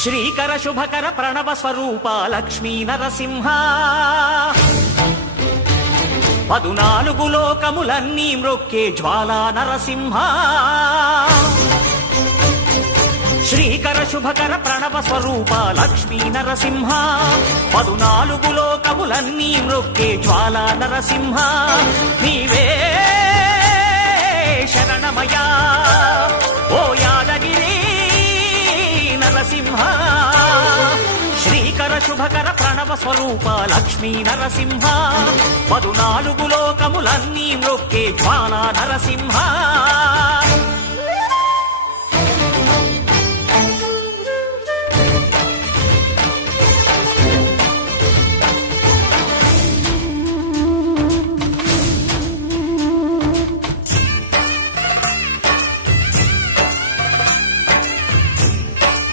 శ్రీకర శుభకర ప్రణవ స్వరూప లక్ష్మీ నరసింహ 14 లోకములన్నీ మ్రొక్కే జ్వాలా నరసింహ శ్రీకర శుభకర ప్రణవ స్వరూప లక్ష్మీ నరసింహ 14 లోకములన్నీ మ్రొక్కే జ్వాలా నరసింహ నీవే శరణమయా ఓ యాదగిరి నరసింహ శ్రీకర శుభకర ప్రణవ స్వరూప లక్ష్మీ నరసింహ 14 లోకములన్నీ మ్రొక్కే జ్వాలా నరసింహ